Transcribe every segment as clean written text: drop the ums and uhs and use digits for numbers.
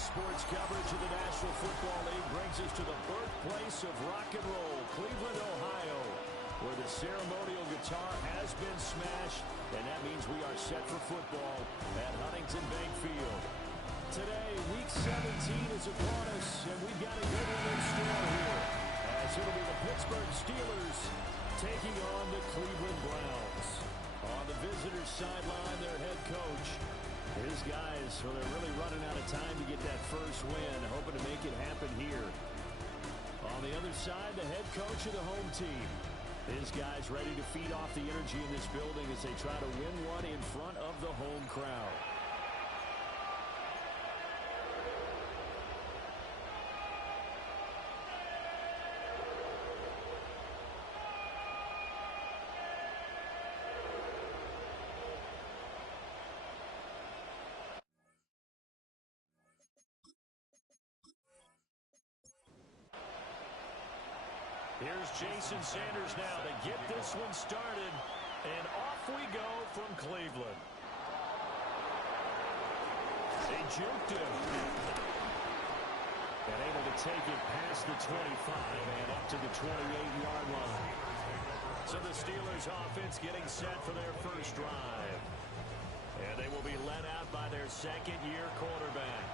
sports coverage of the National Football League brings us to the birthplace of rock and roll, Cleveland, Ohio, where the ceremonial guitar has been smashed, and that means we are set for football at Huntington Bank Field. Today, Week 17 is upon us, and we've got a good one in store here, as it'll be the Pittsburgh Steelers taking on the Cleveland Browns. On the visitors' sideline, their head coach. His guys, well, they're really running out of time to get that first win, hoping to make it happen here. On the other side, the head coach of the home team. His guys ready to feed off the energy in this building as they try to win one in front of the home crowd. Here's Jason Sanders now to get this one started, and off we go from Cleveland. They juked him. And able to take it past the 25 and up to the 28-yard line. So the Steelers offense getting set for their first drive. And they will be led out by their second-year quarterback.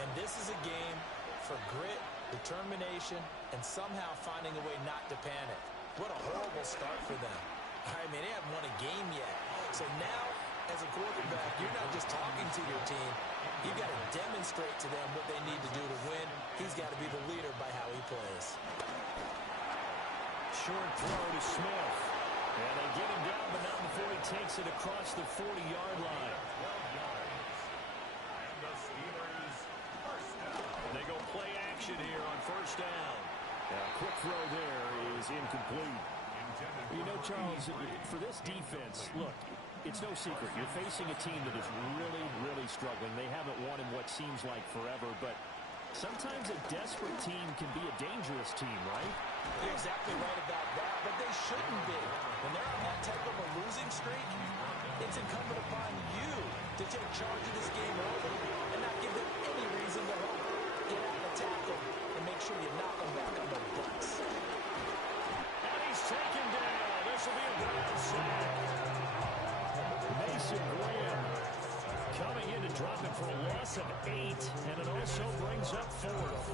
And this is a game for grit, determination, and somehow finding a way not to panic. What a horrible start for them. I mean, they haven't won a game yet. So now, as a quarterback, you're not just talking to your team. You've got to demonstrate to them what they need to do to win. He's got to be the leader by how he plays. Short throw to Smith. And they get him down, but not before he takes it across the 40-yard line. They go play action here on first down. A quick throw there is incomplete. You know, Charles, for this defense, look, it's no secret. You're facing a team that is really, really struggling. They haven't won in what seems like forever, but sometimes a desperate team can be a dangerous team, right? You're exactly right about that, but they shouldn't be. When they're on that type of a losing streak, it's incumbent upon you to take charge of this game early and not give them any reason to hope. Get out and attack them and make sure you knock them back on their butts. And he's taken down. This will be a Brown sack. Mason Graham coming in to drop it for a loss of 8, and it also brings up 4th.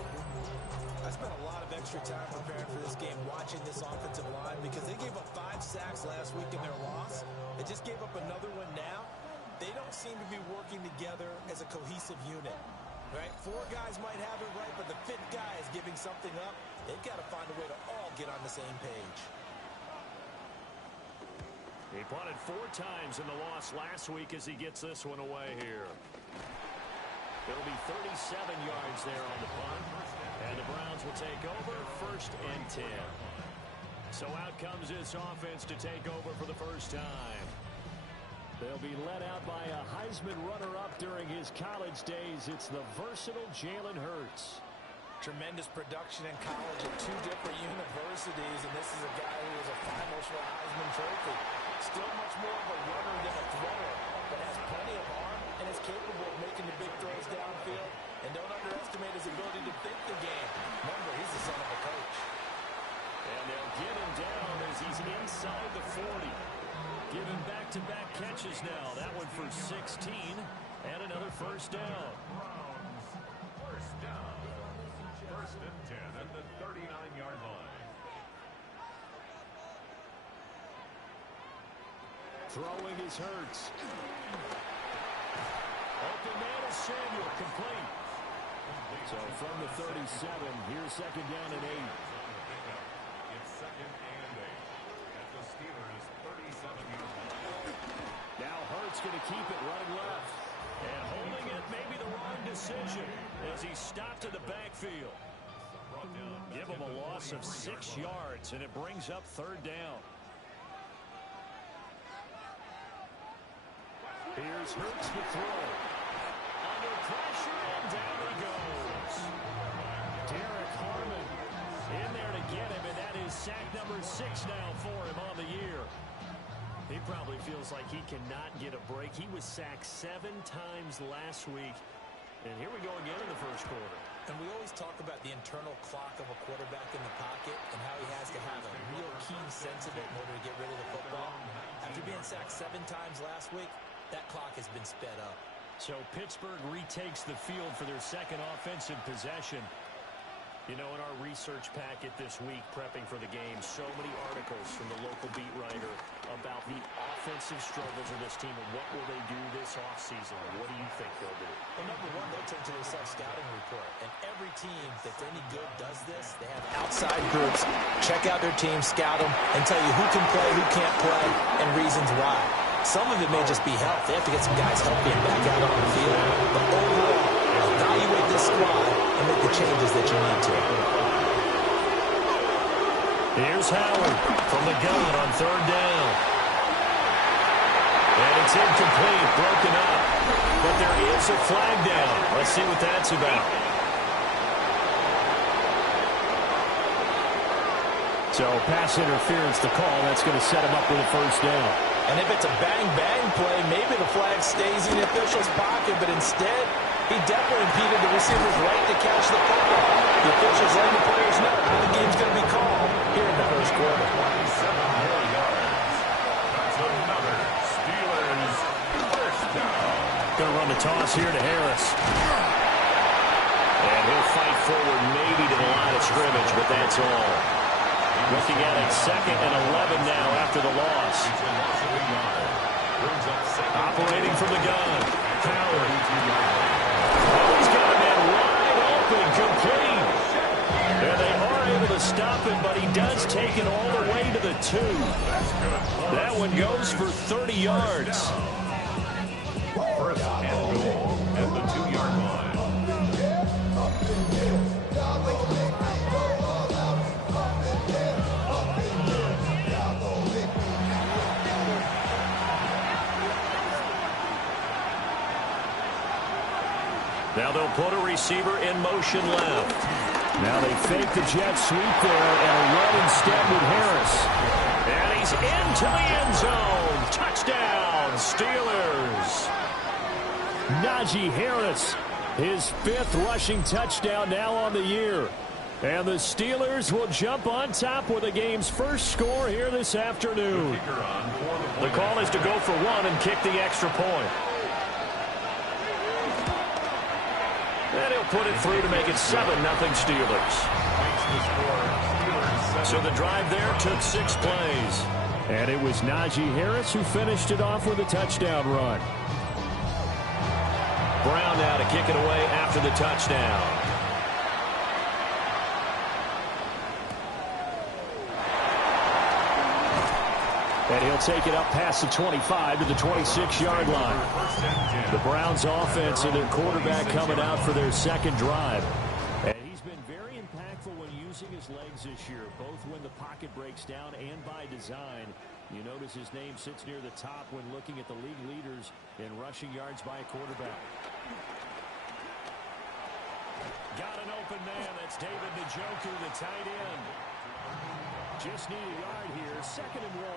I spent a lot of extra time preparing for this game, watching this offensive line, because they gave up 5 sacks last week in their loss. They just gave up another one now. They don't seem to be working together as a cohesive unit. Right? 4 guys might have it right, but the 5th guy is giving something up. They've got to find a way to all get on the same page. He punted 4 times in the loss last week as he gets this one away here. It'll be 37 yards there on the punt. And the Browns will take over, 1st and 10. So out comes this offense to take over for the first time. They'll be led out by a Heisman runner-up during his college days. It's the versatile Jalen Hurts. Tremendous production in college at 2 different universities, and this is a guy who was a finalist for a Heisman Trophy. Still much more of a runner than a thrower, but has plenty of arm and is capable of making the big throws downfield. And don't underestimate his ability to think the game. Remember, he's the son of a coach. And they'll get him down as he's inside the 40. Giving back-to-back catches now. That one for 16 and another first down. First down. 1st and 10 at the 39-yard line. Throwing is Hurts. Open man is Samuel, complete. So from the 37, here's 2nd down and 8. It's 2nd and 8 at the Steelers' 37-yard line. Now Hurts going to keep it running left. And holding it may be the wrong decision as he stopped in the backfield. Give him a loss of 6 yards, and it brings up 3rd down. Here's Hurts to throw. Under pressure, and down he goes. Derek Harmon in there to get him, and that is sack number 6 now for him on the year. He probably feels like he cannot get a break. He was sacked 7 times last week. And here we go again in the first quarter. And we always talk about the internal clock of a quarterback in the pocket and how he has to have a real keen sense of it in order to get rid of the football. After being sacked 7 times last week, that clock has been sped up. So Pittsburgh retakes the field for their second offensive possession. You know, in our research packet this week, prepping for the game, so many articles from the local beat writer about the offensive struggles of this team and what will they do this offseason. What do you think they'll do? Well, number one, they'll turn to their self-scouting report. And every team that's any good does this. They have outside groups, check out their team, scout them, and tell you who can play, who can't play, and reasons why. Some of it may just be health. They have to get some guys healthy and back out on the field. But overall, evaluate this squad and make the changes that you need to. Here's Howard from the gun on third down. And it's incomplete, broken up. But there is a flag down. Let's see what that's about. So pass interference, the call. That's going to set him up with a first down. And if it's a bang-bang play, maybe the flag stays in the official's pocket, but instead, he definitely impeded the receiver's right to catch the football. The officials letting the players know how the game's going to be called here in the first quarter. 27 more yards. That's another Steelers first down. Going to run the toss here to Harris. And he'll fight forward maybe to the line of scrimmage, but that's all. Looking at it, 2nd and 11 now after the loss. Operating from the gun. Howard. Oh, he's got a man wide open, complete. And they are able to stop him, but he does take it all the way to the 2. That one goes for 30 yards. First and goal at the 2-yard line. Now they'll put a receiver in motion left. Now they fake the jet sweep there and a run instead with Harris. And he's into the end zone. Touchdown, Steelers. Najee Harris, his 5th rushing touchdown now on the year. And the Steelers will jump on top with the game's first score here this afternoon. The call is to go for 1 and kick the extra point. And he'll put it through to make it 7-0 Steelers. So the drive there took 6 plays. And it was Najee Harris who finished it off with a touchdown run. Brown now to kick it away after the touchdown. And he'll take it up past the 25 to the 26-yard line. The Browns offense and their quarterback coming out for their second drive. And he's been very impactful when using his legs this year, both when the pocket breaks down and by design. You notice his name sits near the top when looking at the league leaders in rushing yards by a quarterback. Got an open man. That's David Njoku, the tight end. Just need a yard here. 2nd and 1. A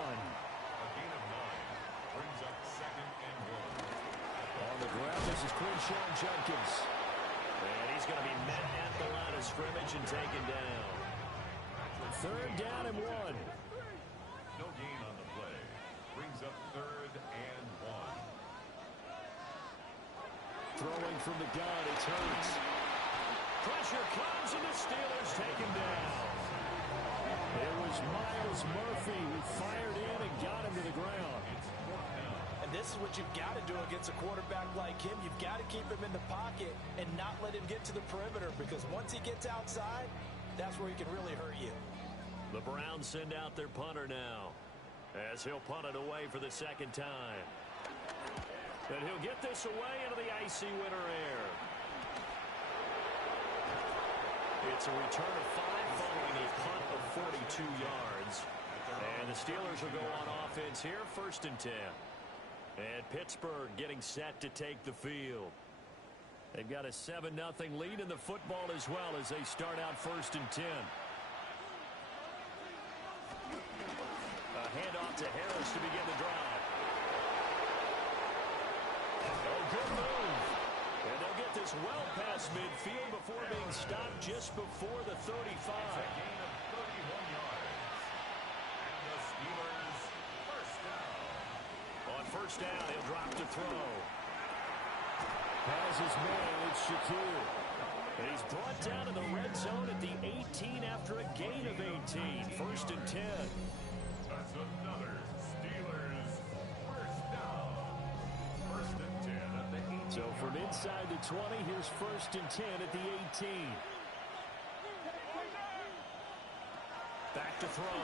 gain of 9 brings up 2nd and 1. On the ground, this is Quinshawn Judkins. And he's going to be met at the line of scrimmage and taken down. 3rd down and 1. No gain on the play. Brings up 3rd and 1. Throwing from the gun, it's Hurts. Pressure comes, and the Steelers take him down. It was Myles Murphy who fired in and got him to the ground. And this is what you've got to do against a quarterback like him. You've got to keep him in the pocket and not let him get to the perimeter, because once he gets outside, that's where he can really hurt you. The Browns send out their punter now, as he'll punt it away for the 2nd time. And he'll get this away into the icy winter air. It's a return of 5 following a punt of 42 yards. And the Steelers will go on offense here, 1st and 10. And Pittsburgh getting set to take the field. They've got a 7-0 lead in the football as well as they start out 1st and 10. A handoff to Harris to begin the drive. Oh, good move. And they'll get this well past midfield before being stopped just before the 35. It's a gain of 31 yards. And the Steelers first down. On first down, he'll drop to throw. Has his man, it's Shakir. And he's brought down in the red zone at the 18 after a gain of 18. First and 10. That's another Steelers first down. First and 10 at the 18. So from inside the 20, here's first and 10 at the 18. Back to throw.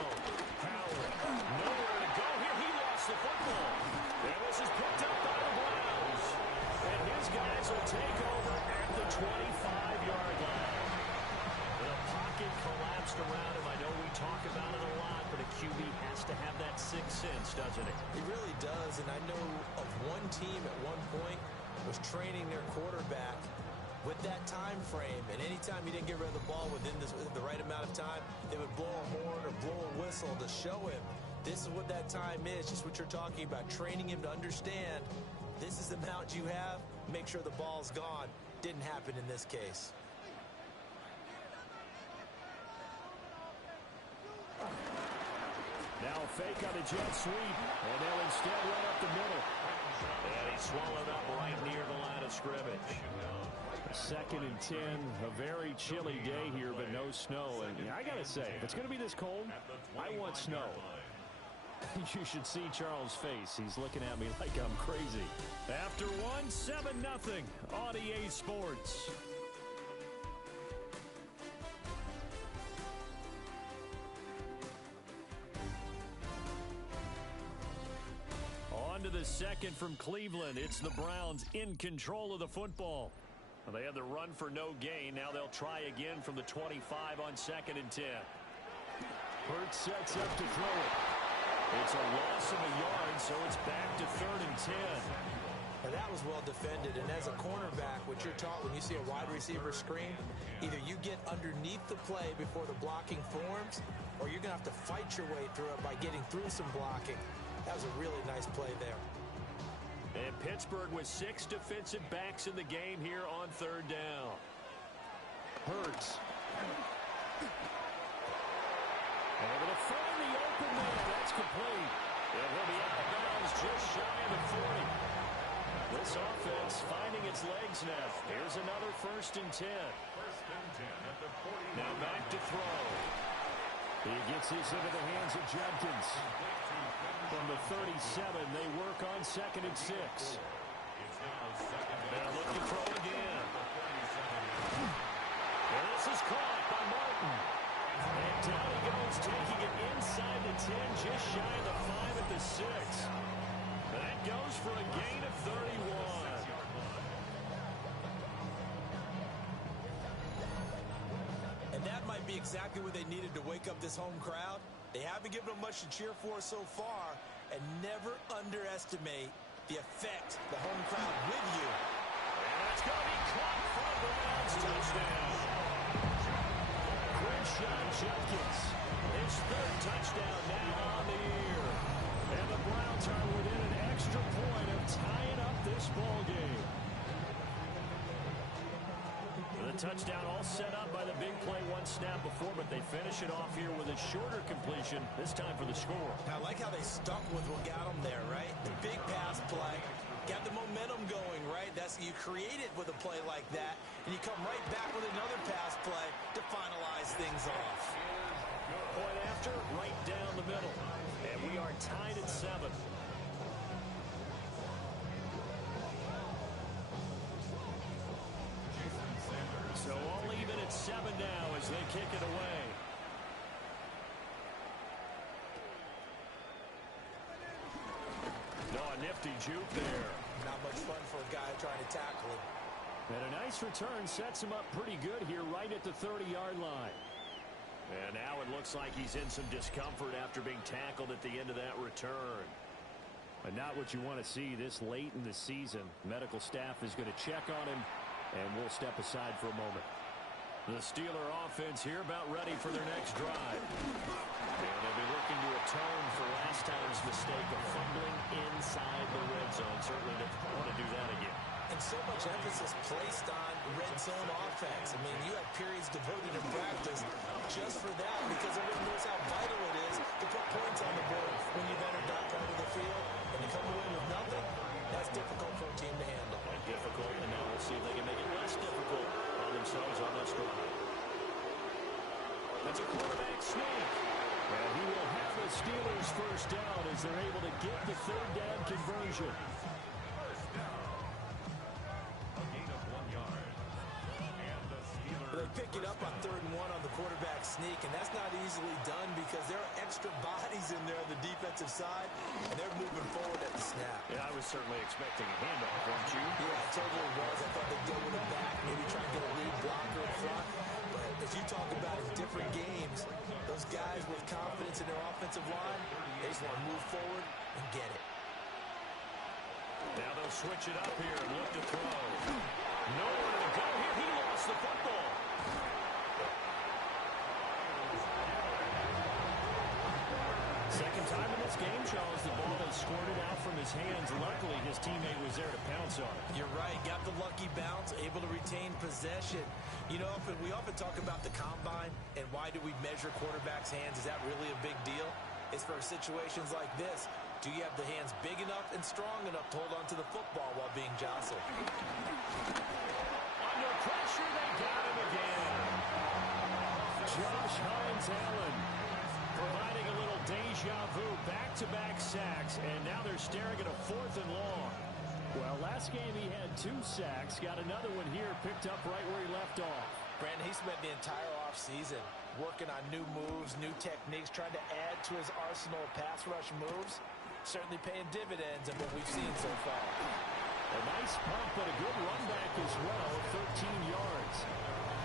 Howard. Nowhere to go here. He lost the football. And this is picked up by the Browns. And his guys will take over at the 25-yard line. The pocket collapsed around him. I know we talk about it a lot, but a QB has to have that sixth sense, doesn't it? He really does, and I know of one team at one point was training their quarterback with that time frame, and anytime he didn't get rid of the ball within the right amount of time, they would blow a horn or blow a whistle to show him this is what that time is, just what you're talking about, training him to understand this is the amount you have, make sure the ball's gone. Didn't happen in this case. Now a fake on a jet sweep, and they'll instead run up the middle. And he's swallowed up right near the line of scrimmage. Second and 10, a very chilly day here, but no snow. And I got to say, if it's going to be this cold, I want snow. You should see Charles' face. He's looking at me like I'm crazy. After one, 7-0 on EA Sports. On to the second from Cleveland. It's the Browns in control of the football. They had the run for no gain. Now they'll try again from the 25 on second and 10. Hurts sets up to throw it. It's a loss of a yard, so it's back to third and 10. Now that was well defended, and as a cornerback, what you're taught when you see a wide receiver screen, either you get underneath the play before the blocking forms, or you're going to have to fight your way through it by getting through some blocking. That was a really nice play there. And Pittsburgh with 6 defensive backs in the game here on third down. Hurts. Able to find the open man. That's complete. And he'll be out of bounds just shy of the 40. This offense finding its legs now. Here's another first and 10. First and 10 at the 40. Now back to throw. He gets this into the hands of Judkins. From the 37, they work on second and 6. It's now second Now look to throw again. And this is caught by Martin. And down he goes, taking it inside the 10, just shy of the 5 at the 6. That goes for a gain of 31. And that might be exactly what they needed to wake up this home crowd. They haven't given them much to cheer for so far, and never underestimate the effect the home crowd with you. And that's going to be caught for the Browns touchdown. Crenshaw Judkins, his third touchdown now on the year. And the Browns are within an extra point of tying up this ball game. The touchdown all set up by the big play one snap before, but they finish it off here with a shorter completion, this time for the score. I like how they stuck with what got them there, right? The big pass play, got the momentum going, right? You create it with a play like that, and you come right back with another pass play to finalize things off. Point after, right down the middle. And we are tied at 7. So all even at 7 now as they kick it away. No, a nifty juke there. Not much fun for a guy trying to tackle him. And a nice return sets him up pretty good here right at the 30-yard line. And now it looks like he's in some discomfort after being tackled at the end of that return. But not what you want to see this late in the season. Medical staff is going to check on him, and we'll step aside for a moment. The Steeler offense here about ready for their next drive. And they'll be looking to atone for last time's mistake of fumbling inside the red zone. Certainly don't want to do that again. And so much emphasis placed on red zone offense. I mean, you have periods devoted in practice just for that because everyone knows how vital it is to put points on the board when you've entered that part of the field. And to come away with nothing, that's difficult for a team to handle. Difficult, and now we'll see if they can make it less difficult on themselves on this drive. That's a quarterback sneak. And he will have the Steelers first down as they're able to get the third down conversion. First down. A gain of 1 yard. And the Steelers. They pick it up on 3rd and 1 on the quarterback sneak, and that's not easily done because there are extra bodies in there on the defensive side, and they're moving forward at the snap. Yeah, I was certainly expecting a handoff, weren't you? Yeah, I totally was. I thought they'd go with it back, maybe try and get a lead blocker in front. But as you talk about in different games, those guys with confidence in their offensive line, they just want to move forward and get it. Now they'll switch it up here and look to throw. Nowhere to go here. He lost the football. Second time in this game, Charles, the ball has squirted out from his hands. Luckily, his teammate was there to pounce on it. You're right. Got the lucky bounce, able to retain possession. You know, we often talk about the combine and why do we measure quarterbacks' hands. Is that really a big deal? It's for situations like this. Do you have the hands big enough and strong enough to hold on to the football while being jostled? Under pressure, they got him again. Josh Hines-Allen providing a little deja vu, back-to-back sacks, and now they're staring at a 4th and long. Well, last game he had 2 sacks, got another one here, picked up right where he left off. Brandon, he spent the entire offseason working on new moves, new techniques, trying to add to his arsenal of pass rush moves. Certainly paying dividends in what we've seen so far. A nice pump, but a good run back as well, 13 yards.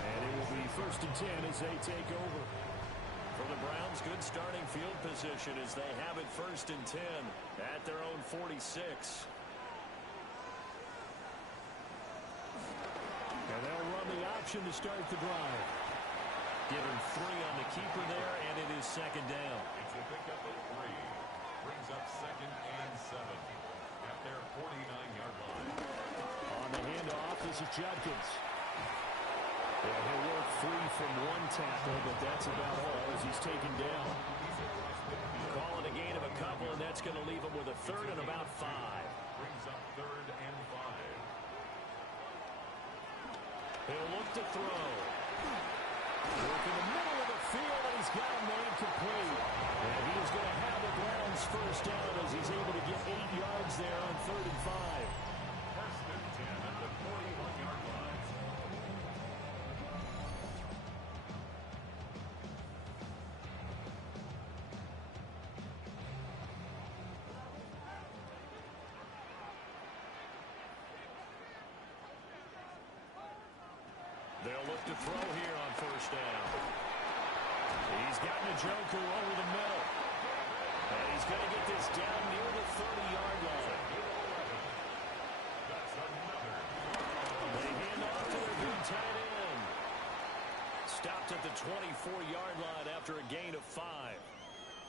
And it will be 1st and 10 as they take over. For the Browns, good starting field position as they have it 1st and 10 at their own 46. And they'll run the option to start the drive. Given 3 on the keeper there, and it is 2nd down. It's a pickup of 3. Brings up 2nd and 7 at their 49-yard line. On the handoff, this is Judkins. Yeah, he'll work free from 1 tackle, but that's about all as he's taken down. Calling a gain of a couple, and that's going to leave him with a 3rd and about 5. Brings up 3rd and 5. He'll look to throw. Work in the middle of the field, and he's got him made complete. And he is going to have the Browns first down as he's able to get 8 yards there on 3rd and 5. 1st and 10 at the 41-yard line. They'll look to throw here on 1st down. He's got Njoku over the middle. And he's going to get this down near the 30-yard line. That's another. They hand off to their good tight end. Stopped at the 24-yard line after a gain of 5.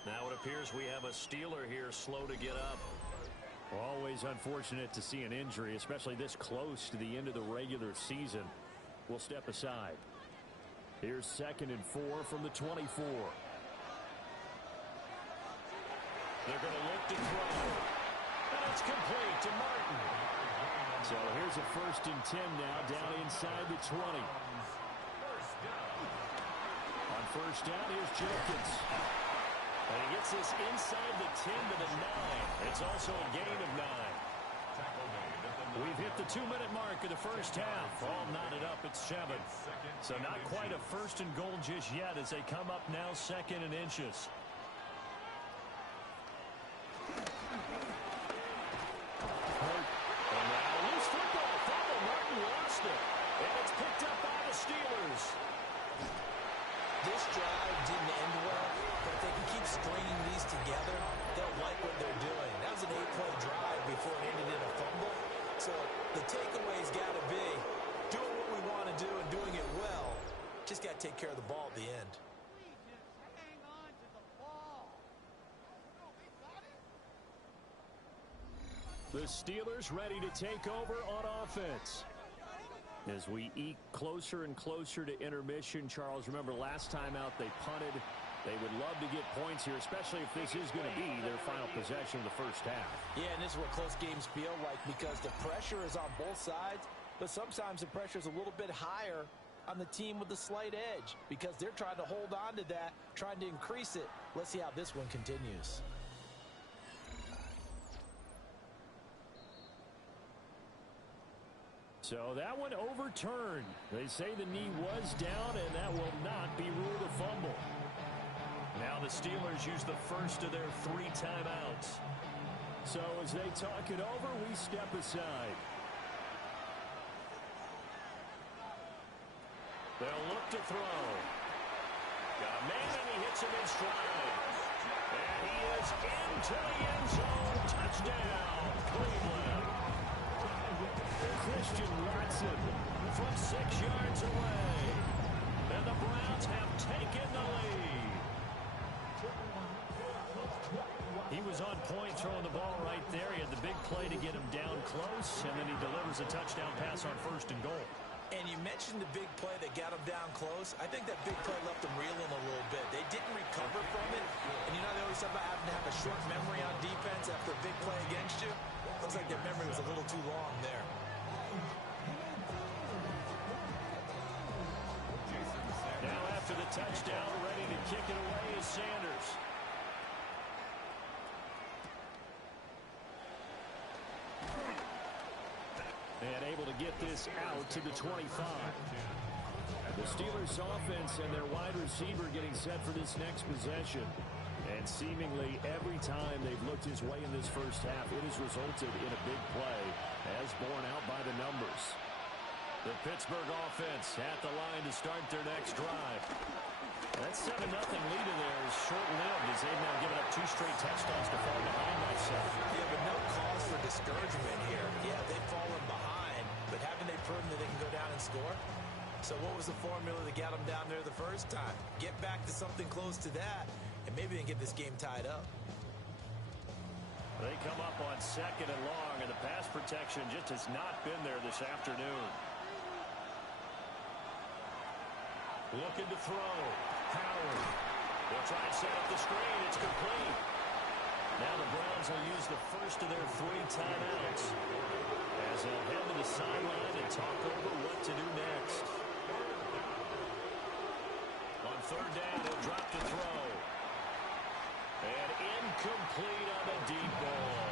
Now it appears we have a Steeler here slow to get up. Always unfortunate to see an injury, especially this close to the end of the regular season. We'll step aside. Here's 2nd and 4 from the 24. They're going to look to throw. And it's complete to Martin. So here's a 1st and 10 now down inside the 20. On 1st down, here's Jenkins. And he gets this inside the 10 to the 9. It's also a gain of 9. We've hit the 2-minute mark of the first half. All knotted up at 7. So not quite a 1st and goal just yet as they come up now 2nd and inches. And now loose football. Fumble. Martin lost it. And it's picked up by the Steelers. This drive didn't end well, but if they can keep stringing these together, they'll like what they're doing. That was an 8-play drive before it ended in a fumble. So the takeaway's got to be doing what we want to do and doing it well. Just got to take care of the ball at the end. Hang on to the ball. The Steelers ready to take over on offense. As we eke closer and closer to intermission, Charles, remember last time out they punted. They would love to get points here, especially if this is going to be their final possession of the first half. Yeah, and this is what close games feel like because the pressure is on both sides, but sometimes the pressure is a little bit higher on the team with the slight edge because they're trying to hold on to that, trying to increase it. Let's see how this one continues. So that one overturned. They say the knee was down, and that will not be ruled a fumble. Now the Steelers use the first of their 3 timeouts. So as they talk it over, we step aside. They'll look to throw. Got a man, and he hits him in stride. And he is into the end zone. Touchdown, Cleveland. Christian Watson from 6 yards away. And the Browns have taken the lead. He was on point throwing the ball right there. He had the big play to get him down close, and then he delivers a touchdown pass on 1st and goal. And you mentioned the big play that got him down close. I think that big play left him reeling a little bit. They didn't recover from it. And you know they always talk about having to have a short memory on defense after a big play against you. Looks like their memory was a little too long there. Now after the touchdown, ready to kick it away is Sanders. And able to get this out to the 25. The Steelers offense and their wide receiver getting set for this next possession. And seemingly every time they've looked his way in this first half, it has resulted in a big play, as borne out by the numbers. The Pittsburgh offense at the line to start their next drive. That 7-0 lead in there is short-lived as they've now given up 2 straight touchdowns to fall behind by 7. Yeah, but no cause for discouragement here. Yeah, they've fallen behind, but haven't they proven that they can go down and score? So what was the formula that got them down there the first time? Get back to something close to that, and maybe they can get this game tied up. They come up on 2nd and long, and the pass protection just has not been there this afternoon. Looking to throw. Howard. They'll try and set up the screen. It's complete. Now the Browns will use the first of their 3 timeouts as they'll head to the sideline and talk over what to do next. On 3rd down, they'll drop to throw. And incomplete on a deep ball.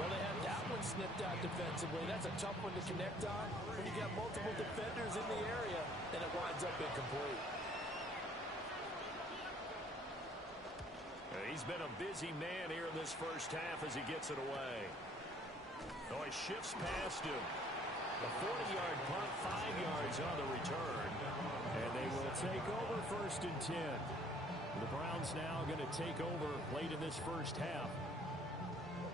Well, they had that one snipped out defensively. That's a tough one to connect on when you got multiple defenders in the area, and it winds up incomplete. He's been a busy man here in this first half as he gets it away. Oh, he shifts past him. A 40-yard punt, 5 yards on the return. And they will take over 1st and 10. The Browns now going to take over late in this first half.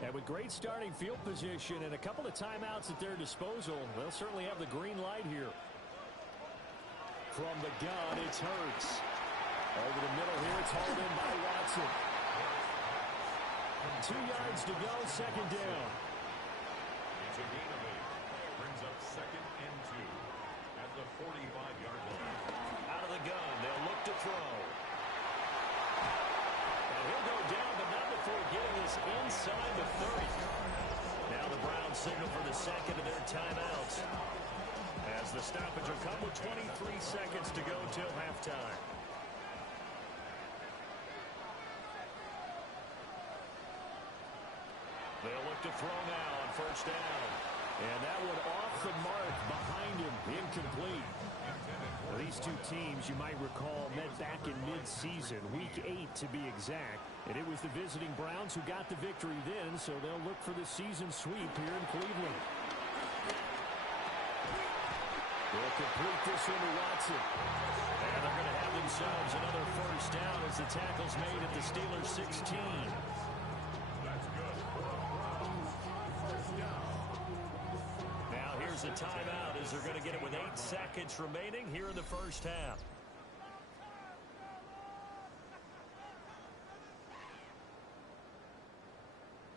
And with great starting field position and a couple of timeouts at their disposal, they'll certainly have the green light here. From the gun, it's Hurts. Over the middle here, it's hauled in by Watson. 2 yards to go, 2nd down. It's a gain of 8. Brings up 2nd and 2 at the 45-yard line. Out of the gun, they'll look to throw. And he'll go down, but not before getting this inside the 30. Now the Browns signal for the 2nd of their timeouts, as the stoppage will come with 23 seconds to go till halftime. They'll look to throw now on 1st down. And that one off the mark behind him, incomplete. These 2 teams, you might recall, met back in mid-season, Week 8 to be exact. And it was the visiting Browns who got the victory then, so they'll look for the season sweep here in Cleveland. They'll complete this one to Watson. And they're going to have themselves another 1st down as the tackle's made at the Steelers' 16. Now here's a timeout as they're going to get it with 8 seconds remaining here in the first half.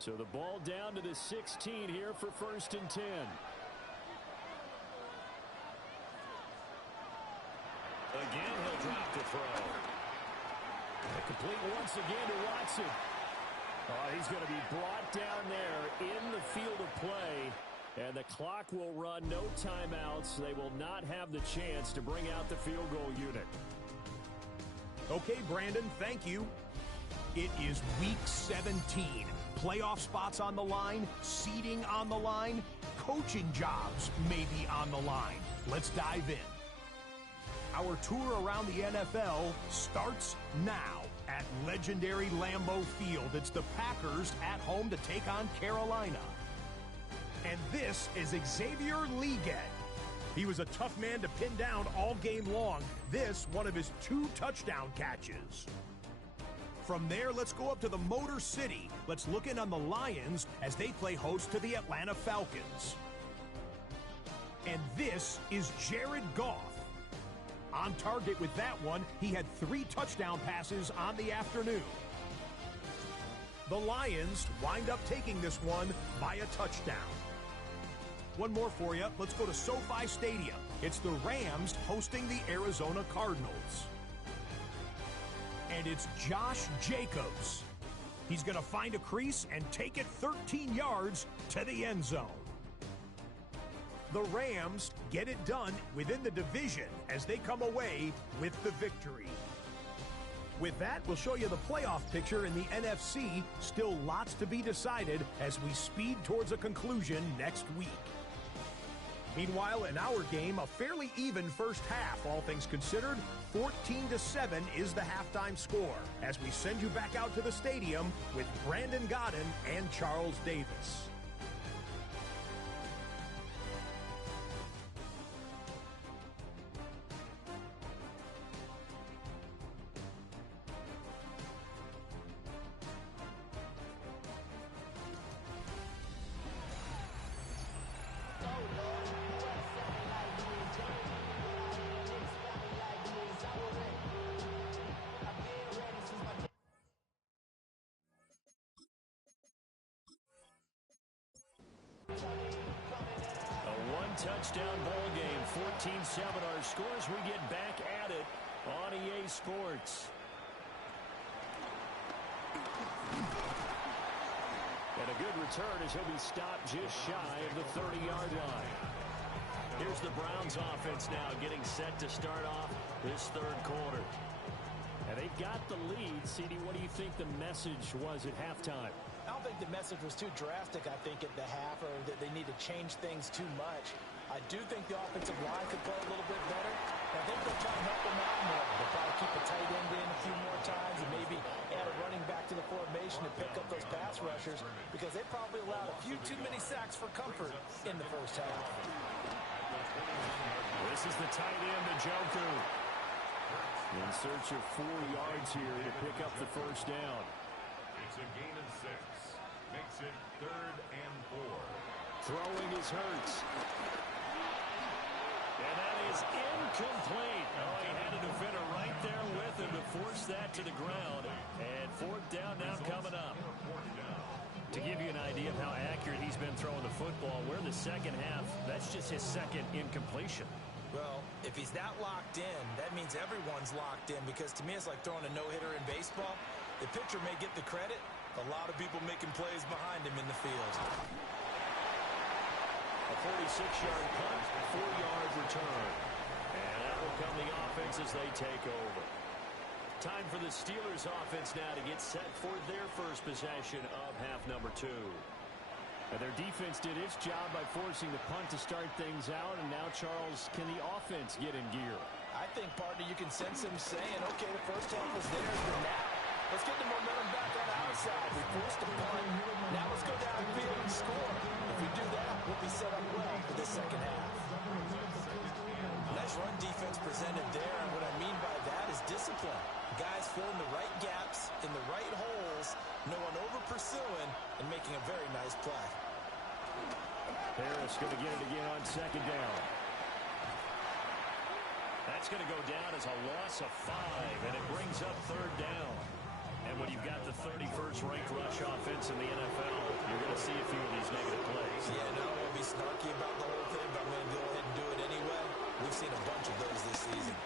So the ball down to the 16 here for 1st and 10. Again, he'll drop the throw. Complete once again to Watson. He's going to be brought down there in the field of play. And the clock will run, no timeouts. They will not have the chance to bring out the field goal unit. Okay, Brandon, thank you. It is week 17. Playoff spots on the line, seeding on the line, coaching jobs may be on the line. Let's dive in. Our tour around the NFL starts now at legendary Lambeau Field. It's the Packers at home to take on Carolina. And this is Xavier Legette. He was a tough man to pin down all game long. This, one of his 2 touchdown catches. From there, let's go up to the Motor City. Let's look in on the Lions as they play host to the Atlanta Falcons. And this is Jared Goff. On target with that one, he had 3 touchdown passes on the afternoon. The Lions wind up taking this one by a touchdown. One more for you. Let's go to SoFi Stadium. It's the Rams hosting the Arizona Cardinals. And it's Josh Jacobs. He's going to find a crease and take it 13 yards to the end zone. The Rams get it done within the division as they come away with the victory. With that, we'll show you the playoff picture in the NFC. Still lots to be decided as we speed towards a conclusion next week. Meanwhile, in our game, a fairly even first half, all things considered. 14-7 is the halftime score as we send you back out to the stadium with Brandon Godden and Charles Davis. Touchdown ball game, 14-7 our scores. We get back at it on EA Sports. And a good return as he'll be stopped just shy of the 30-yard line. Here's the Browns offense now getting set to start off this third quarter. And they've got the lead. CD, what do you think the message was at halftime? I don't think the message was too drastic, I think, at the half, or that they need to change things too much. I do think the offensive line could play a little bit better. I think they'll try and help them out more. They'll probably keep a tight end in a few more times and maybe add a running back to the formation to pick up those pass rushers because they probably allowed a few too many sacks for comfort in the first half. This is the tight end, Njoku. In search of 4 yards here to pick up the first down. It's a gain of 6. Makes it 3rd and 4. Throwing is Hurts. And that is incomplete. Oh, he had a defender right there with him to force that to the ground. And 4th down now coming up. To give you an idea of how accurate he's been throwing the football, we're in the second half. That's just his 2nd incompletion. Well, if he's that locked in, that means everyone's locked in because to me it's like throwing a no-hitter in baseball. The pitcher may get the credit, a lot of people making plays behind him in the field. A 46-yard punt, 4-yard return. And that will come the offense as they take over. Time for the Steelers offense now to get set for their first possession of half number 2. And their defense did its job by forcing the punt to start things out. And now, Charles, can the offense get in gear? I think, partner, you can sense him saying, okay, the first half was theirs, but now let's get the momentum back on our side. We forced a punt. Now let's go down the field and score. If we do that, we'll be set up well for the second half. Nice run defense presented there, and what I mean by that is discipline. Guys filling the right gaps in the right holes, no one over-pursuing, and making a very nice play. Harris going to get it again on 2nd down. That's going to go down as a loss of 5, and it brings up 3rd down. And when you've got the 31st ranked rush offense in the NFL, you're going to see a few of these negative plays. Yeah, no, I won't be snarky about the whole thing, but I'm going to go ahead and do it anyway. We've seen a bunch of those this season.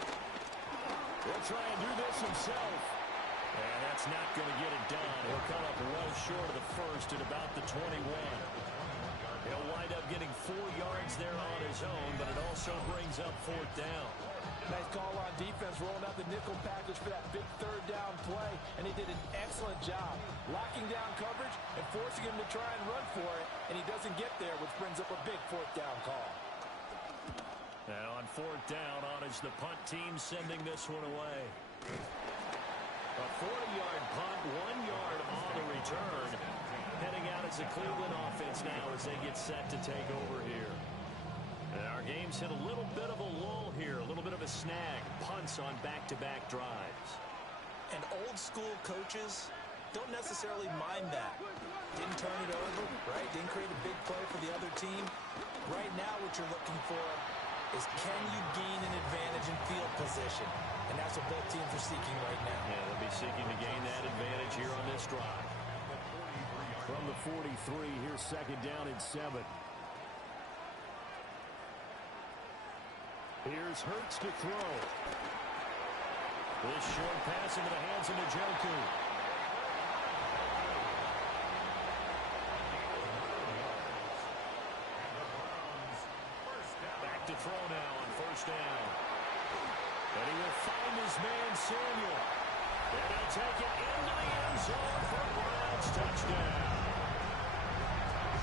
He'll try and do this himself. And that's not going to get it done. He'll come up well short of the first at about the 21. He'll wind up getting 4 yards there on his own, but it also brings up 4th down. Nice call on defense, rolling out the nickel package for that big 3rd down play, and he did an excellent job locking down coverage and forcing him to try and run for it, and he doesn't get there, which brings up a big 4th down call. And on 4th down, on is the punt team sending this one away. A 40-yard punt, 1 yard on the return. Heading out as the Cleveland offense now as they get set to take over here. And our game's hit a little bit of a lull here, a little bit of a snag. Punts on back-to-back drives. And old-school coaches don't necessarily mind that. Didn't turn it over, right? Didn't create a big play for the other team. Right now what you're looking for is can you gain an advantage in field position? And that's what both teams are seeking right now. Yeah, they'll be seeking to gain that advantage here on this drive. From the 43, here's 2nd down and 7. Here's Hurts to throw. This short pass into the hands of Njoku. Back to throw now on 1st down. And he will find his man Samuel. And he'll take it into the end zone for a Browns touchdown.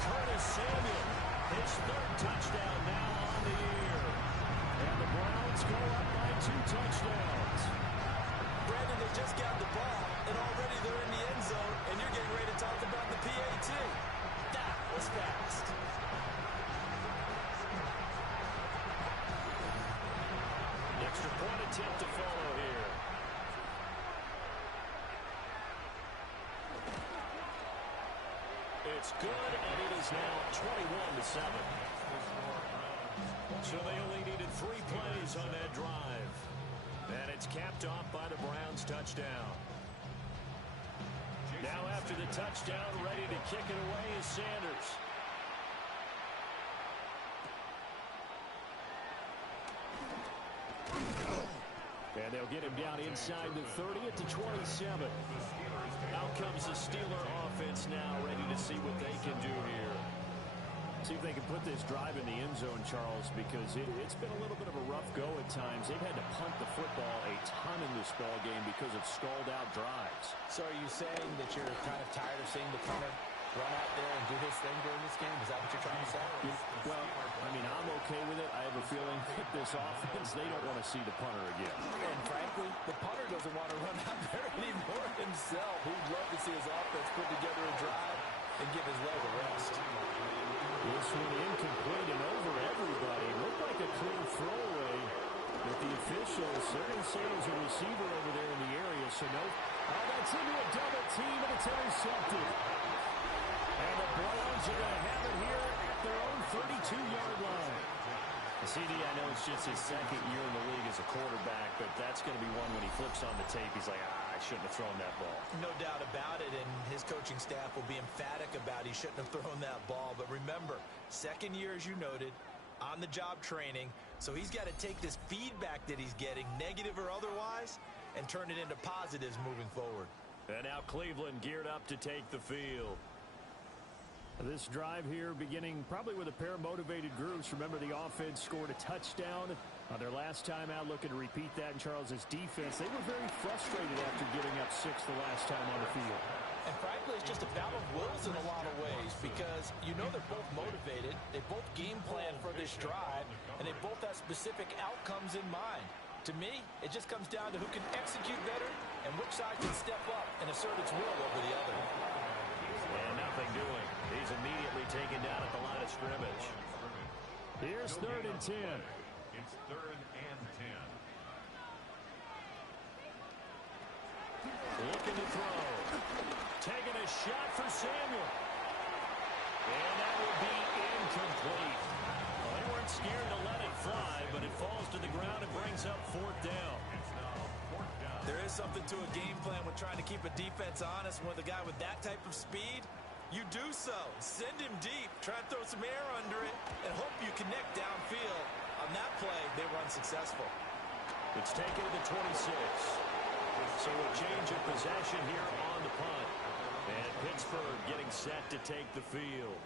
Curtis Samuel, his 3rd touchdown now on the year. And the Browns go up by 2 touchdowns. Brandon, they just got the ball, and already they're in the end zone, and you're getting ready to talk about the PAT. That was fast. Extra point attempt to follow here. It's good, and it is now 21-7. So they only needed 3 plays on that drive. And it's capped off by the Browns touchdown. Now after the touchdown, ready to kick it away is Sanders. And they'll get him down inside the 30 at the 27. Out comes the Steeler offense now, ready to see what they can do here. See if they can put this drive in the end zone, Charles, because it's been a little bit of a rough go at times. They've had to punt the football a ton in this ball game because of stalled out drives. So are you saying that you're kind of tired of seeing the punter run out there and do his thing during this game? Is that what you're trying to say? Well, I mean, I'm okay with it. I have a feeling that this offense, they don't want to see the punter again. And frankly, the punter doesn't want to run out there anymore himself. He'd love to see his offense put together a drive and give his leg a rest. This one incomplete and over everybody. Looked like a clear throwaway. But the officials, they're going to say there's a receiver over there in the area. So no. Oh, that's into a double team, and it's intercepted. And the Browns are going to have it here at their own 32-yard line. CD, I know it's just his 2nd year in the league as a quarterback, but that's going to be one when he flips on the tape, he's like, I shouldn't have thrown that ball. No doubt about it, and his coaching staff will be emphatic about he shouldn't have thrown that ball. But remember, 2nd year, as you noted, on-the-job training, so he's got to take this feedback that he's getting, negative or otherwise, and turn it into positives moving forward. And now Cleveland geared up to take the field. This drive here beginning probably with a pair of motivated groups. Remember, the offense scored a touchdown on their last time out, looking to repeat that in Charles's defense. They were very frustrated after giving up 6 the last time on the field. And frankly, it's just a battle of wills in a lot of ways because you know they're both motivated, they both game plan for this drive, and they both have specific outcomes in mind. To me, it just comes down to who can execute better and which side can step up and assert its will over the other. And nothing doing. He's immediately taken down at the line of scrimmage. Here's 3rd and 10. It's 3rd and 10. Looking to throw. Taking a shot for Samuel. And that will be incomplete. Well, they were weren't scared to let it fly, but it falls to the ground and brings up fourth down. There is something to a game plan when trying to keep a defense honest. With a guy with that type of speed, you do so. Send him deep, try and throw some air under it, and hope you connect downfield. On that play, they were unsuccessful. It's taken to the 26. So a change of possession here on the punt. And Pittsburgh getting set to take the field.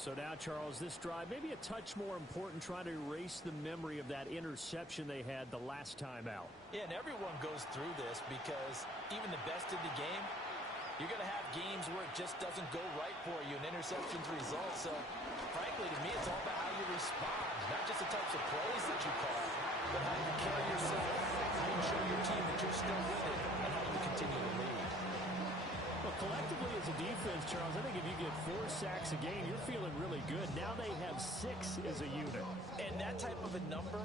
So now, Charles, this drive maybe a touch more important, trying to erase the memory of that interception they had the last time out. Yeah, and everyone goes through this because even the best in the game, you're going to have games where it just doesn't go right for you, and interceptions result. So, frankly, to me, it's all about how you respond, not just the types of plays that you call, but how you carry yourself, how you show your team that you're still with it, and how you continue to lead. Well, collectively as a defense, Charles, I think if you get 4 sacks a game, you're feeling really good. Now they have 6 as a unit. And that type of a number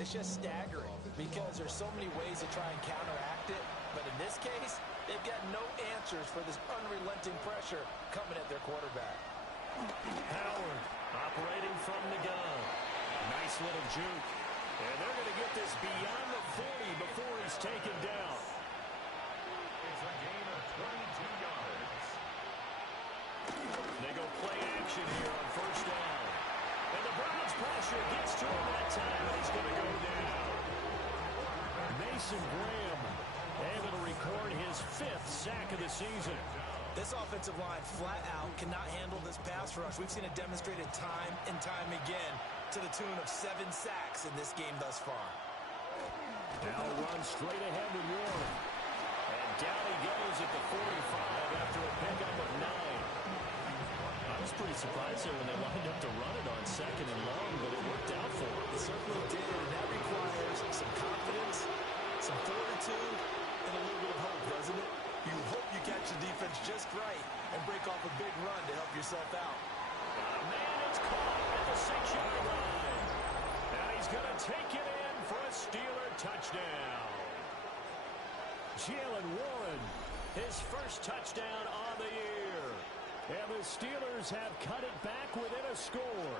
is just staggering because there's so many ways to try and counteract it. But in this case, they've got no answers for this unrelenting pressure coming at their quarterback. Howard operating from the gun. Nice little juke. And they're going to get this beyond the 40 before he's taken down. It's a gain of 22 yards. They go play action here on first down. And the Browns pressure gets to him that time, and he's going to go down. Mason Graham able to record his 5th sack of the season. This offensive line flat out cannot handle this pass rush. We've seen it demonstrated time and time again to the tune of 7 sacks in this game thus far. Now run straight ahead with Warren. And down he goes at the 45 after a pickup of 9. I was pretty surprised there when they lined up to run it on 2nd and long, but it worked out for them. It certainly did, and that requires some confidence, some fortitude, and a little bit of hope, doesn't it? You hope you catch the defense just right and break off a big run to help yourself out. Man, it's caught at the 6-yard line. And he's going to take it in for a Steeler touchdown. Jaylen Warren, his first touchdown on the year. And the Steelers have cut it back within a score.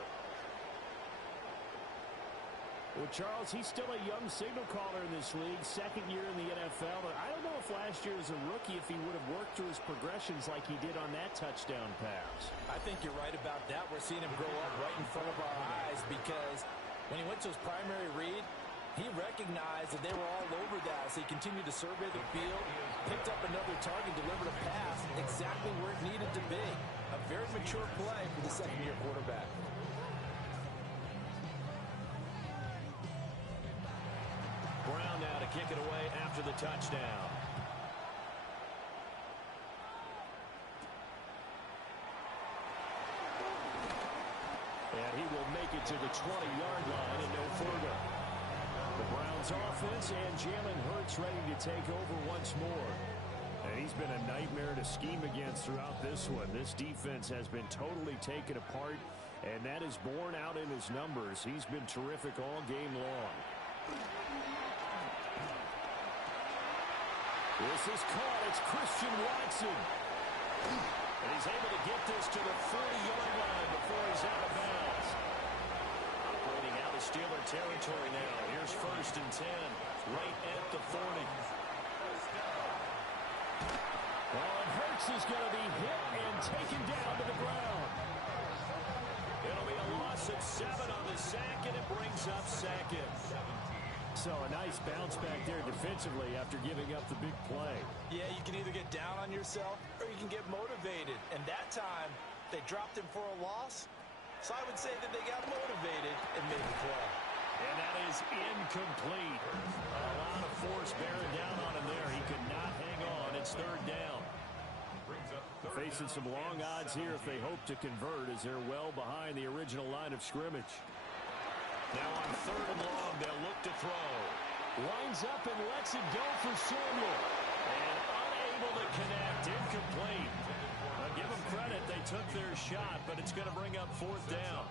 Well, Charles, he's still a young signal caller in this league, 2nd year in the NFL. But I don't know if last year as a rookie, if he would have worked through his progressions like he did on that touchdown pass. I think you're right about that. We're seeing him grow up right in front of our eyes because when he went to his primary read, he recognized that they were all over that. So he continued to survey the field, picked up another target, delivered a pass exactly where it needed to be. A very mature play for the 2nd-year quarterback. Brown now to kick it away after the touchdown. And he will make it to the 20-yard line and no further. The Browns offense and Jalen Hurts ready to take over once more. And he's been a nightmare to scheme against throughout this one. This defense has been totally taken apart, and that is borne out in his numbers. He's been terrific all game long. This is caught. It's Christian Watson. And he's able to get this to the 40-yard line before he's out of bounds. Operating out of Steeler territory now. Here's 1st and 10, right at the 40. Well, and Hurts is going to be hit and taken down to the ground. It'll be a loss of 7 on the sack, and it brings up 2nd. So a nice bounce back there defensively after giving up the big play. Yeah, you can either get down on yourself or you can get motivated. And that time, they dropped him for a loss. So I would say that they got motivated and made the play. And that is incomplete. A lot of force bearing down on him there. He could not hang on. It's 3rd down. Facing some long odds here if they hope to convert, as they're well behind the original line of scrimmage. Now on 3rd and long, they'll look to throw. Lines up and lets it go for Samuel. And unable to connect. Incomplete. Now give them credit. They took their shot, but it's going to bring up 4th down.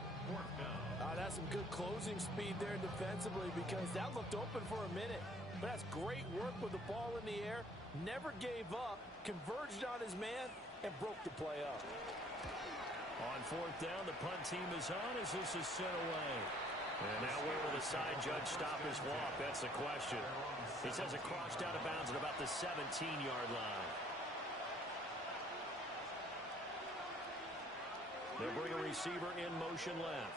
That's some good closing speed there defensively because that looked open for a minute. But that's great work with the ball in the air. Never gave up. Converged on his man and broke the play up. On fourth down, the punt team is on as this is sent away. And now where will the side judge stop his walk? That's the question. He says it crossed out of bounds at about the 17-yard line. They'll bring a receiver in motion left.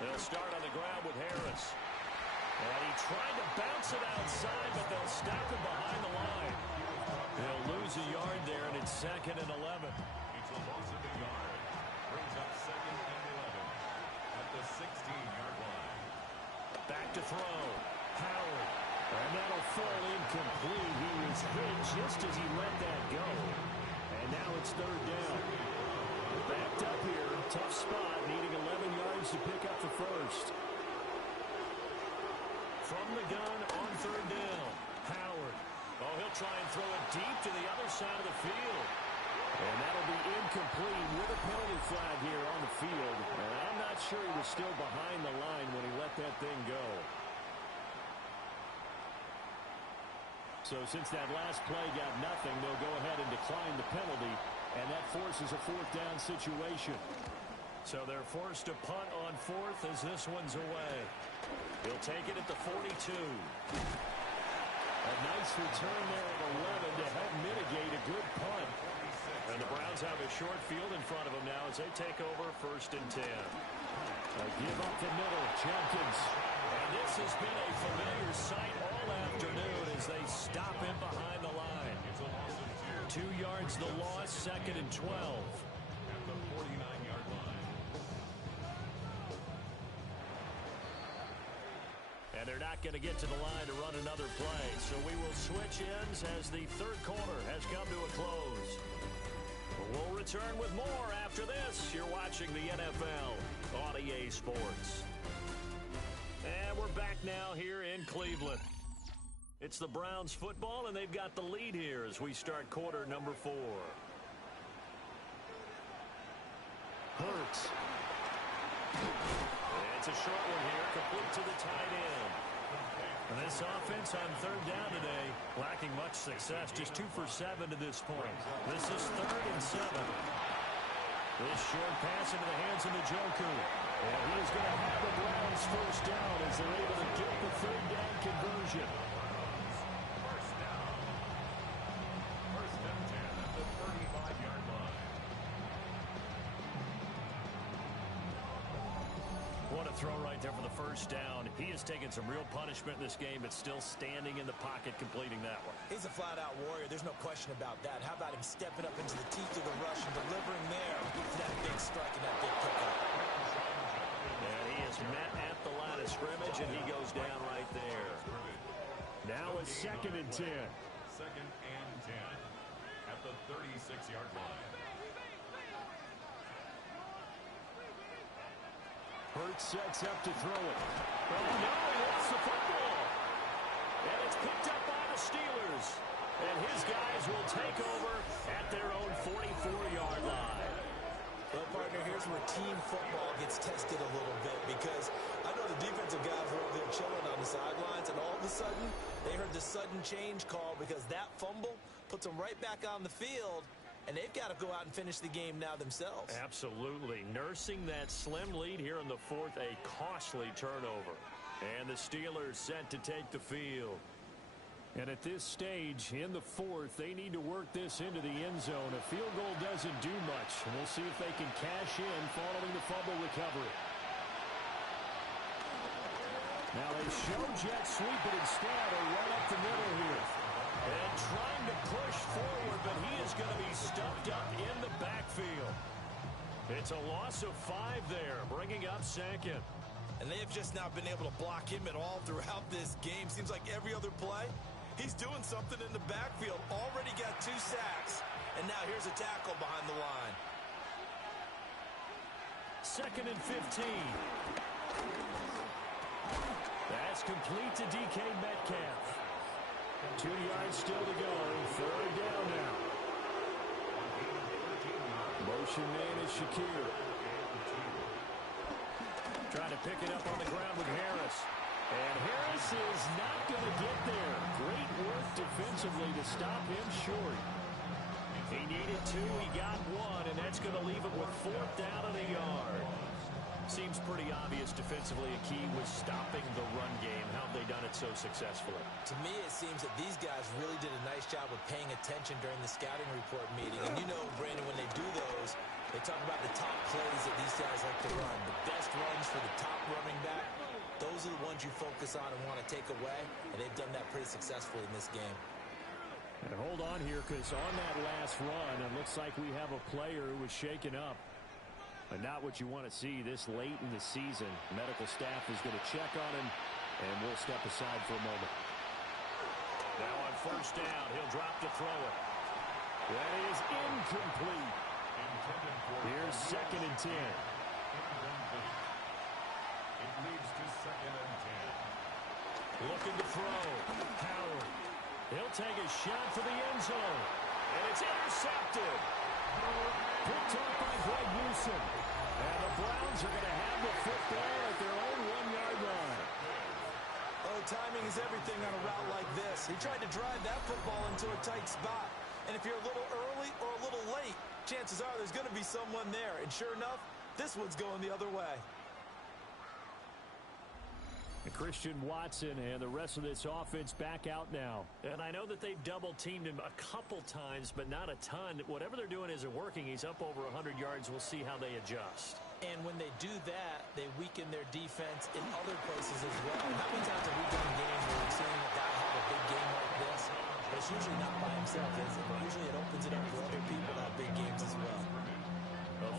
They'll start on the ground with Harris. And he tried to bounce it outside, but they'll stop him behind the line. They'll lose a yard there, and it's 2nd and 11. It's a loss of a yard. Brings up 2nd and 11 at the 16-yard line. Back to throw. Howard. And that'll fall incomplete. He was hit just as he let that go. And now it's 3rd down. Backed up here. Tough spot. Needing 11 yards to pick up the first. From the gun on 3rd down. Howard. Oh, he'll try and throw it deep to the other side of the field. And that'll be incomplete with a penalty flag here on the field. And I'm not sure he was still behind the line when he let that thing go. So since that last play got nothing, they'll go ahead and decline the penalty, and that forces a 4th down situation. So they're forced to punt on 4th as this one's away. He'll take it at the 42. A nice return there of 11 to help mitigate a good punt. And the Browns have a short field in front of them now as they take over 1st and 10. A give up the middle, Jenkins. And this has been a familiar sight all afternoon as they stop him behind the line. 2 yards the loss, 2nd and 12. At the 49-yard line. And they're not going to get to the line to run another play. So we will switch ends as the 3rd quarter has come to a close. We'll return with more after this. You're watching the NFL on EA Sports. And we're back now here in Cleveland. It's the Browns football, and they've got the lead here as we start quarter number 4. Hurts. And it's a short one here, complete to the tight end. And this offense on 3rd down today, lacking much success, just 2 for 7 to this point. This is 3rd and 7. This short pass into the hands of Njoku. And he is going to have the Browns 1st down as they're able to get the 3rd down conversion. First down. 1st and 10 at the 35-yard line. What a throw right there for the 1st down. He has taken some real punishment in this game, but still standing in the pocket completing that one. He's a flat-out warrior. There's no question about that. How about him stepping up into the teeth of the rush and delivering there for that big strike and that big pickup? And he is met at the line of scrimmage, and he goes down right there. Now it's 2nd and 10. 2nd and 10 at the 36-yard line. Hurts sets up to throw it. Oh, no, he lost the football. And it's picked up by the Steelers. And his guys will take over at their own 44-yard line. Well, partner, here's where team football gets tested a little bit because I know the defensive guys were over there chilling on the sidelines, and all of a sudden, they heard the sudden change call because that fumble puts them right back on the field, and they've got to go out and finish the game now themselves. Absolutely. Nursing that slim lead here in the 4th, a costly turnover. And the Steelers set to take the field. And at this stage, in the 4th, they need to work this into the end zone. A field goal doesn't do much. And we'll see if they can cash in following the fumble recovery. Now they show jet sweep, but instead a run up the middle here. And trying to push forward, but he is going to be stuffed up in the backfield. It's a loss of 5 there, bringing up 2nd. And they have just not been able to block him at all throughout this game. Seems like every other play, he's doing something in the backfield. Already got 2 sacks. And now here's a tackle behind the line. 2nd and 15. That's complete to DK Metcalf. 2 yards still to go. 3rd down now. Motion man is Shakir. Trying to pick it up on the ground with Harris. And Harris is not going to get there. Great work defensively to stop him short. He needed 2, he got 1, and that's going to leave him with 4th down and a yard. Seems pretty obvious defensively a key was stopping the run game. How have they done it so successfully? To me, it seems that these guys really did a nice job of paying attention during the scouting report meeting. And you know, Brandon, when they do those, they talk about the top plays that these guys like to run. The best runs for the top running back, those are the ones you focus on and want to take away. And they've done that pretty successfully in this game. And hold on here, because on that last run, it looks like we have a player who was shaken up. And not what you want to see this late in the season. Medical staff is going to check on him, and we'll step aside for a moment. Now on 1st down, he'll drop to throw it. That is incomplete. Here's 2nd and 10. It leads to 2nd and 10. Looking to throw. Howard. He'll take a shot for the end zone. And it's intercepted. Picked up by Greg Newsome. And the Browns are going to have the football at their own 1-yard line. Oh, timing is everything on a route like this. He tried to drive that football into a tight spot. And if you're a little early or a little late, chances are there's going to be someone there. And sure enough, this one's going the other way. Christian Watson and the rest of this offense back out now. And I know that they've double-teamed him a couple times, but not a ton. Whatever they're doing isn't working. He's up over 100 yards. We'll see how they adjust. And when they do that, they weaken their defense in other places as well. How many times have we done games where we've seen a guy have a big game like this? But it's usually not by himself, is it? Usually it opens it up for other people to have big games as well.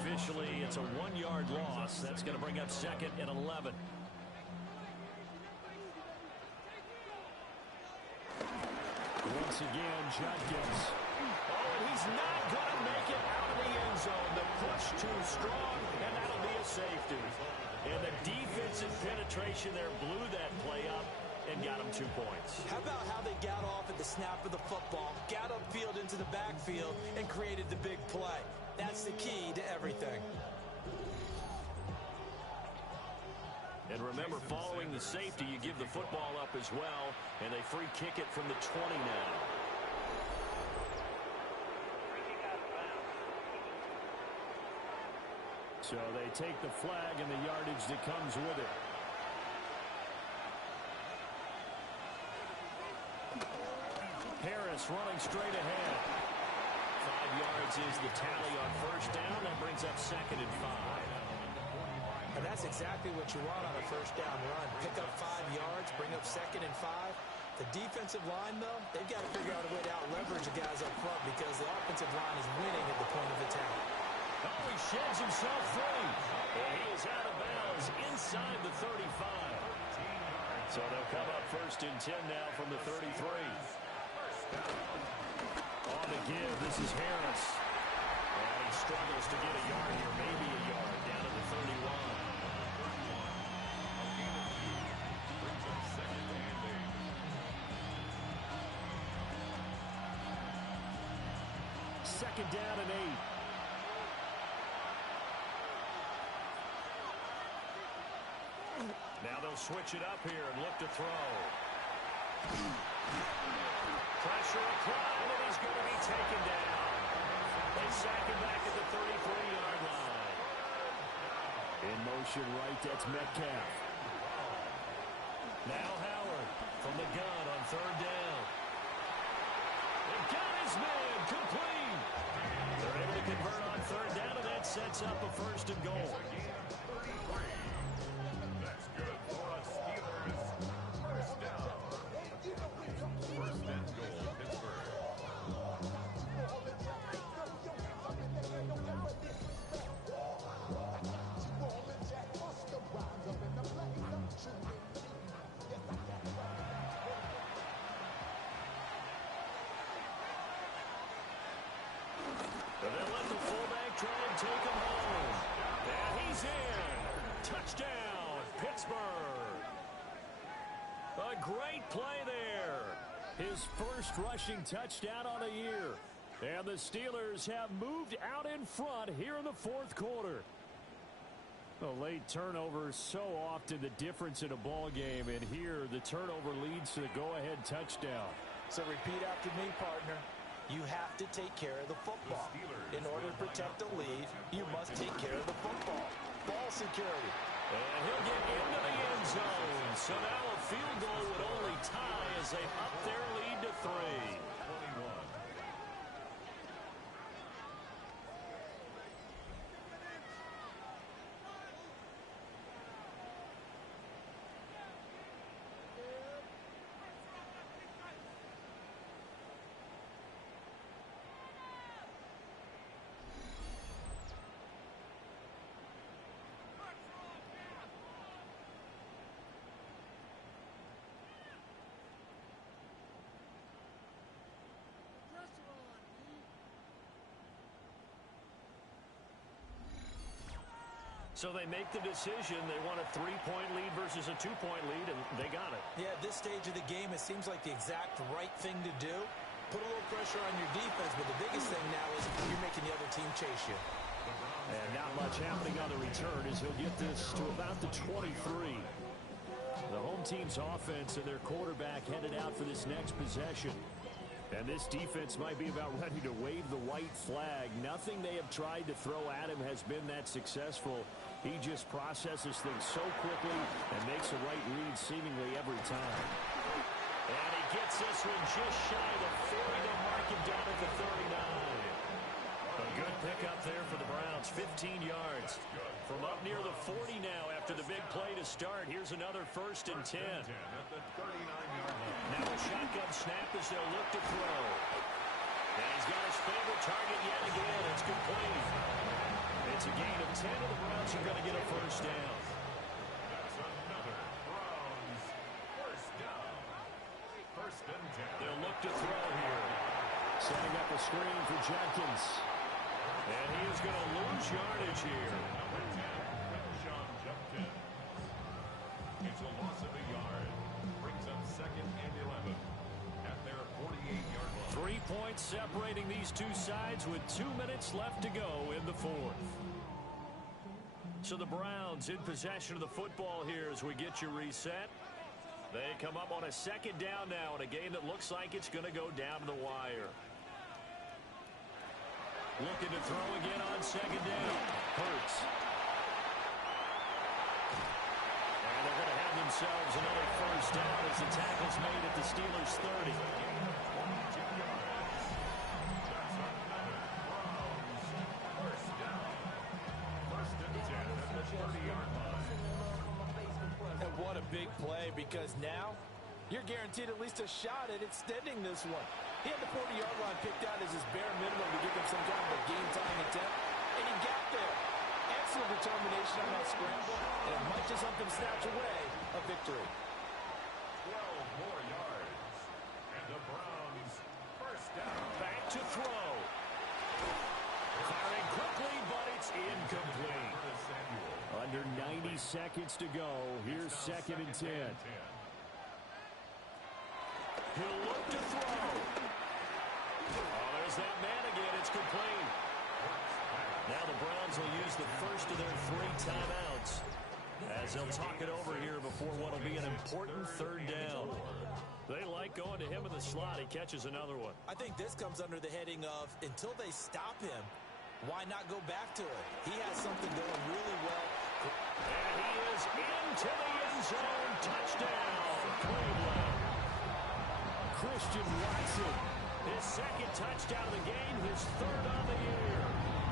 Officially, it's a 1-yard loss. That's going to bring up 2nd and 11. Once again, Judkins. Oh, and he's not going to make it out of the end zone. The push too strong, and that'll be a safety. And the defensive penetration there blew that play up and got him 2 points. How about how they got off at the snap of the football, got upfield into the backfield, and created the big play? That's the key to everything. And remember, following the safety, you give the football up as well, and they free kick it from the 20 now. So they take the flag and the yardage that comes with it. Harris running straight ahead. 5 yards is the tally on 1st down. That brings up 2nd and 5. And that's exactly what you want on a 1st down run. Pick up 5 yards, bring up 2nd and 5. The defensive line, though, they've got to figure out a way to out-leverage the guys up front because the offensive line is winning at the point of attack. Oh, he sheds himself free. And he is out of bounds inside the 35. So they'll come up 1st and 10 now from the 33. On the give, this is Harris. And he struggles to get a yard here, maybe a yard, down at the 31. Second down and 8. Now they'll switch it up here and look to throw. Pressure applied, and he's going to be taken down. They sack him back at the 33-yard line. In motion right, that's Metcalf. Now Howard from the gun on 3rd down. They got his man complete. They're able to convert on 3rd down, and that sets up a 1st and goal. That's good for a Steelers. 1st down. 1st and goal, Pittsburgh. And they'll let the fullback try and take him home. And he's in. Touchdown, Pittsburgh. A great play there. His first rushing touchdown on the year. And the Steelers have moved out in front here in the 4th quarter. A late turnover is so often the difference in a ball game, and here the turnover leads to the go-ahead touchdown. So repeat after me, partner. You have to take care of the football. In order to protect the lead, you must take care of the football. Ball security. And he'll get into the end zone. So now a field goal would only tie as they up their lead to 3. 21. So they make the decision. They want a 3-point lead versus a 2-point lead, and they got it. Yeah, at this stage of the game, it seems like the exact right thing to do. Put a little pressure on your defense, but the biggest thing now is you're making the other team chase you. And not much happening on the return as he'll get this to about the 23. The home team's offense and their quarterback headed out for this next possession. And this defense might be about ready to wave the white flag. Nothing they have tried to throw at him has been that successful. He just processes things so quickly and makes the right read seemingly every time. And he gets this one just shy of the 40 to mark him down at the 39. A good pickup there for the Browns, 15 yards. From up near the 40 now after the big play to start. Here's another 1st and 10. At the 39-yard line. Now a shotgun snap as they'll look to throw. And he's got his favorite target yet again. It's complete. It's a gain of 10, and the Browns are going to get a 1st down. That's another Browns 1st down. 1st and 10. They'll look to throw here. Setting up a screen for Jenkins. And he is going to lose yardage here. Number 10, Sean Jepkin. It's a loss of a yard. Brings up 2nd and 11 at their 48-yard line. 3 points separating these two sides with 2 minutes left to go in the 4th. So the Browns in possession of the football here as we get you reset. They come up on a 2nd down now in a game that looks like it's going to go down to the wire. Looking to throw again on 2nd down. Hurts. And they're going to have themselves another 1st down as the tackle's made at the Steelers' 30. And what a big play, because now you're guaranteed at least a shot at extending this one. He had the 40-yard line picked out as his bare minimum to give him some kind of a game-tying attempt, and he got there. Excellent determination on that scramble, and it might just help him snatch away a victory. 12 more yards. And the Browns 1st down. Back to throw. Firing quickly, but it's incomplete. Under 90 seconds to go. Here's 2nd and 10. He'll look to throw. Oh, there's that man again. It's complete. Now the Browns will use the first of their 3 timeouts as they'll talk it over here before what will be an important 3rd down. They like going to him in the slot. He catches another one. I think this comes under the heading of, until they stop him, why not go back to it? He has something going really well. And he is into the end zone. Touchdown, Cleveland. Christian Watson, his 2nd touchdown of the game, his 3rd on the year.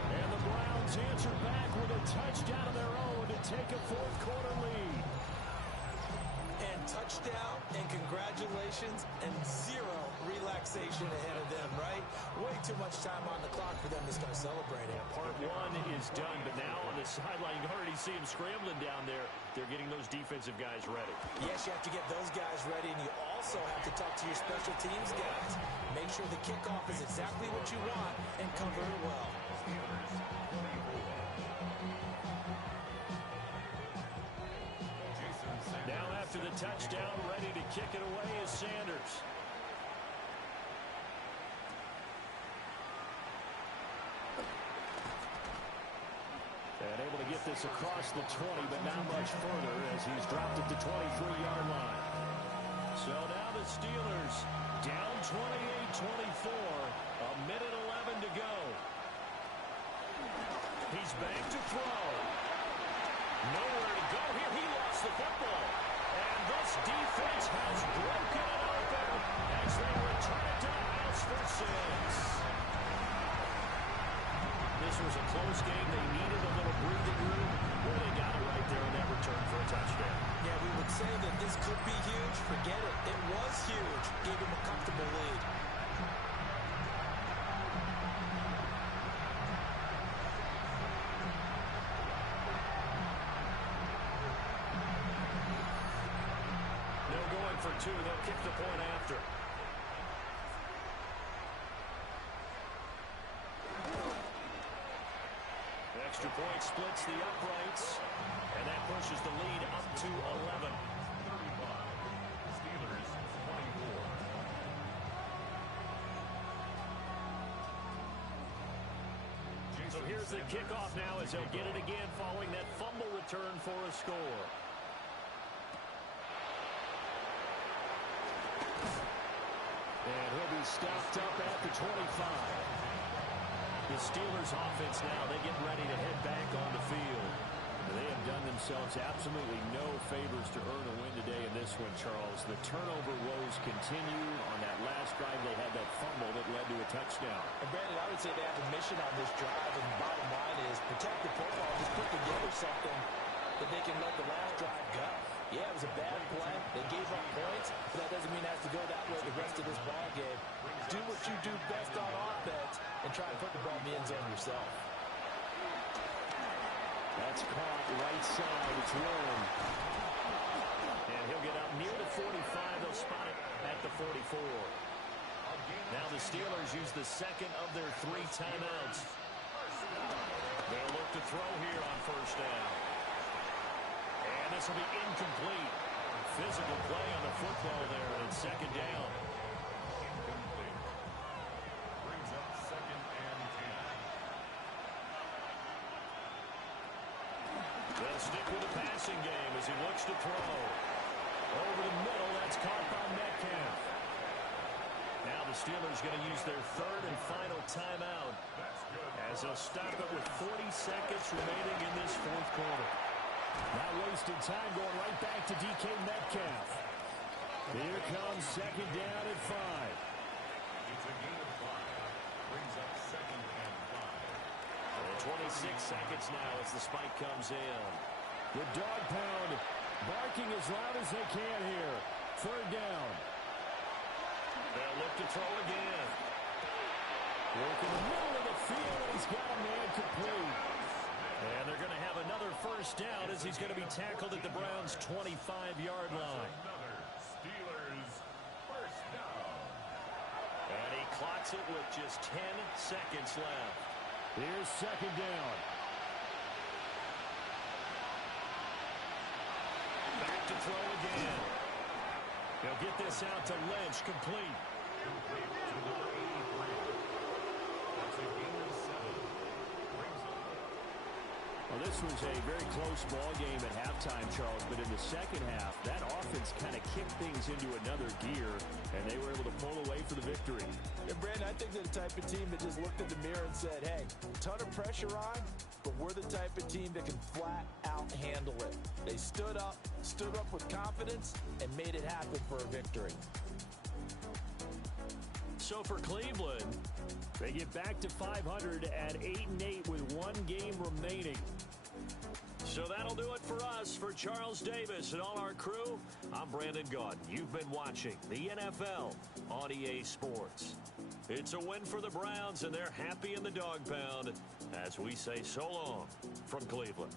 And the Browns answer back with a touchdown of their own to take a 4th quarter lead. And touchdown, and congratulations, and 0 relaxation ahead of them, right? Way too much time on the clock for them to start celebrating. Part 1 is done, but now on the sideline, you already see him scrambling down there. They're getting those defensive guys ready. Yes, you have to get those guys ready, and you also have to talk to your special teams guys. Make sure the kickoff is exactly what you want and cover it well. Now after the touchdown, ready to kick it away is Sanders. And able to get get this across the 20, but not much further as he's dropped it to 23-yard line. So now the Steelers down 28-24, a minute 11 to go. He's back to throw. Nowhere to go here. He lost the football. And this defense has broken it open as they return it to the house for 6. This was a close game. They needed a little breathing room. Well, they got it right there on that return for a touchdown. Yeah, we would say that this could be huge. Forget it. It was huge. Gave him a comfortable lead. No going for 2. They'll kick the point after. Extra point splits the uprights, and that pushes the lead up to 11. 35. Steelers 24. So here's the kickoff now as they'll get it again following that fumble return for a score. And he'll be stopped up at the 25. The Steelers offense now, they get ready to head back on the field. They have done themselves absolutely no favors to earn a win today in this one, Charles. The turnover woes continue. On that last drive, they had that fumble that led to a touchdown. And Brandon, I would say they have a mission on this drive, and the bottom line is protect the football. Just put together something that they can let the last drive go. Yeah, it was a bad play. They gave up points, but that doesn't mean it has to go that way the rest of this ball game. Do what you do best on offense and try and put the ball in the end zone yourself. That's caught right side. It's Warren. And he'll get up near the 45. They'll spot it at the 44. Now the Steelers use the second of their 3 timeouts. They'll look to throw here on first down. And this will be incomplete. Physical play on the football there and second down. Incomplete. Brings up 2nd and 10. They'll stick with the passing game as he looks to throw. Over the middle, that's caught by Metcalf. Now the Steelers going to use their 3rd and final timeout as they'll stop it with 40 seconds remaining in this 4th quarter. Not wasting time, going right back to DK Metcalf. Here comes second down at 5. It's a gain of 5. Brings up 2nd and 5. 26 seconds now as the spike comes in. The dog pound barking as loud as they can here. 3rd down. They'll look to throw again. Work in the middle of the field. He's got a man complete. And they're going to have another first down as he's going to be tackled at the Browns' 25-yard line. Another Steelers first down. And he clocks it with just 10 seconds left. Here's second down. Back to throw again. He'll get this out to Lynch, complete. Complete to number 83. That's a gain of 7. Brings up. Well, this was a very close ball game at halftime, Charles, but in the second half, that offense kind of kicked things into another gear, and they were able to pull away for the victory. And Brandon, I think they're the type of team that just looked in the mirror and said, hey, ton of pressure on, but we're the type of team that can flat out handle it. They stood up with confidence, and made it happen for a victory. So for Cleveland, they get back to 500 at 8-8 with 1 game remaining. So that'll do it for us. For Charles Davis and all our crew, I'm Brandon Gaudin. You've been watching the NFL on EA Sports. It's a win for the Browns, and they're happy in the dog pound as we say so long from Cleveland.